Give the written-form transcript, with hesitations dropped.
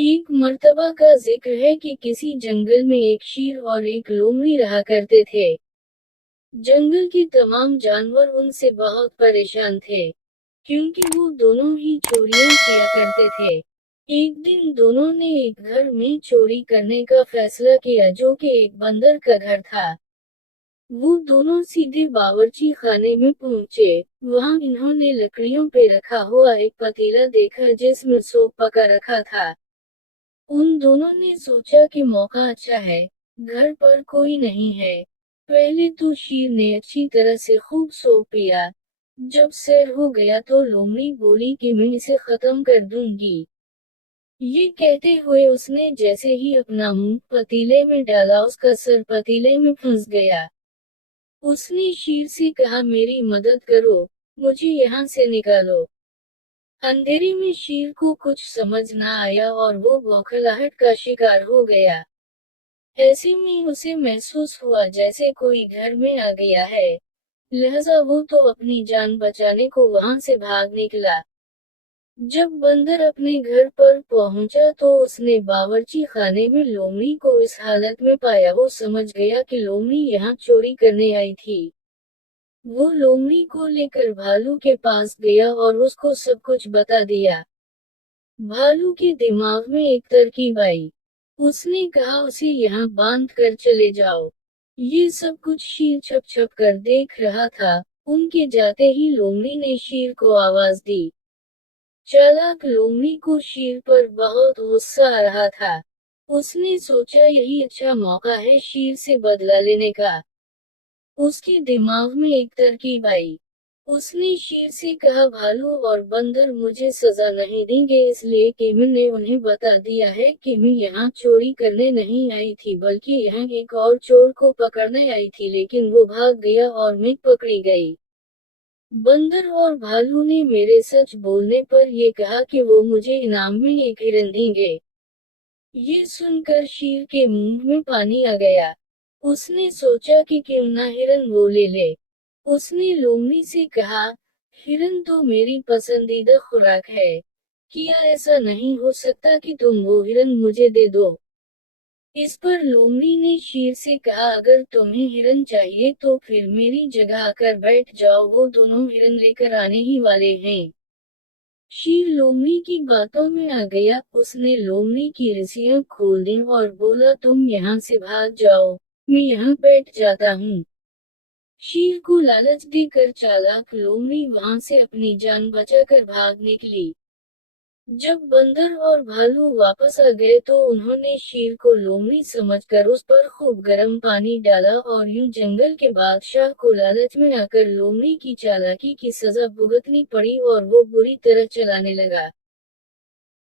एक मर्तबा का जिक्र है कि किसी जंगल में एक शेर और एक लोमड़ी रहा करते थे। जंगल के तमाम जानवर उनसे बहुत परेशान थे, क्योंकि वो दोनों ही चोरियां किया करते थे। एक दिन दोनों ने एक घर में चोरी करने का फैसला किया जो कि एक बंदर का घर था। वो दोनों सीधे बावर्ची खाने में पहुंचे। वहां इन्होंने लकड़ियों पे रखा हुआ एक पतीला देखा जिसमें सूप पका रखा था। उन दोनों ने सोचा कि मौका अच्छा है, घर पर कोई नहीं है। पहले तो शेर ने अच्छी तरह से खूब सो पिया। जब सैर हो गया तो लोमड़ी बोली कि मैं इसे खत्म कर दूंगी। ये कहते हुए उसने जैसे ही अपना मुंह पतीले में डाला उसका सर पतीले में फंस गया। उसने शेर से कहा, मेरी मदद करो, मुझे यहाँ से निकालो। अंधेरे में शेर को कुछ समझ न आया और वो बौखलाहट का शिकार हो गया। ऐसे में उसे महसूस हुआ जैसे कोई घर में आ गया है। लिहाजा वो तो अपनी जान बचाने को वहां से भाग निकला। जब बंदर अपने घर पर पहुंचा तो उसने बावर्ची खाने में लोमड़ी को इस हालत में पाया। वो समझ गया कि लोमड़ी यहाँ चोरी करने आई थी। वो लोमड़ी को लेकर भालू के पास गया और उसको सब कुछ बता दिया। भालू के दिमाग में एक तरकीब आई। उसने कहा, उसे यहाँ बांध कर चले जाओ। ये सब कुछ शेर छप छप कर देख रहा था। उनके जाते ही लोमड़ी ने शेर को आवाज दी। चालाक लोमड़ी को शेर पर बहुत गुस्सा आ रहा था। उसने सोचा यही अच्छा मौका है शेर से बदला लेने का। उसके दिमाग में एक तरकीब आई। उसने शेर से कहा, भालू और बंदर मुझे सजा नहीं देंगे इसलिए कि मैंने उन्हें बता दिया है कि मैं यहाँ चोरी करने नहीं आई थी बल्कि यहाँ एक और चोर को पकड़ने आई थी, लेकिन वो भाग गया और मैं पकड़ी गई। बंदर और भालू ने मेरे सच बोलने पर ये कहा कि वो मुझे इनाम में एक हिरन देंगे। ये सुनकर शेर के मुंह में पानी आ गया। उसने सोचा कि क्यों ना हिरन वो ले ले। उसने लोमड़ी से कहा, हिरन तो मेरी पसंदीदा खुराक है। क्या ऐसा नहीं हो सकता कि तुम वो हिरन मुझे दे दो? इस पर लोमड़ी ने शेर से कहा, अगर तुम्हें हिरन चाहिए तो फिर मेरी जगह आकर बैठ जाओ, वो दोनों हिरन लेकर आने ही वाले हैं। शेर लोमड़ी की बातों में आ गया। उसने लोमड़ी की रस्सियां खोल दी और बोला, तुम यहाँ से भाग जाओ, मैं यहाँ बैठ जाता हूँ। शेर को लालच देकर चालाक लोमड़ी वहां से अपनी जान बचाकर भाग निकली। जब बंदर और भालू वापस आ गए तो उन्होंने शेर को लोमड़ी समझकर उस पर खूब गर्म पानी डाला और यूं जंगल के बादशाह को लालच में आकर लोमड़ी की चालाकी की सजा भुगतनी पड़ी और वो बुरी तरह चलाने लगा।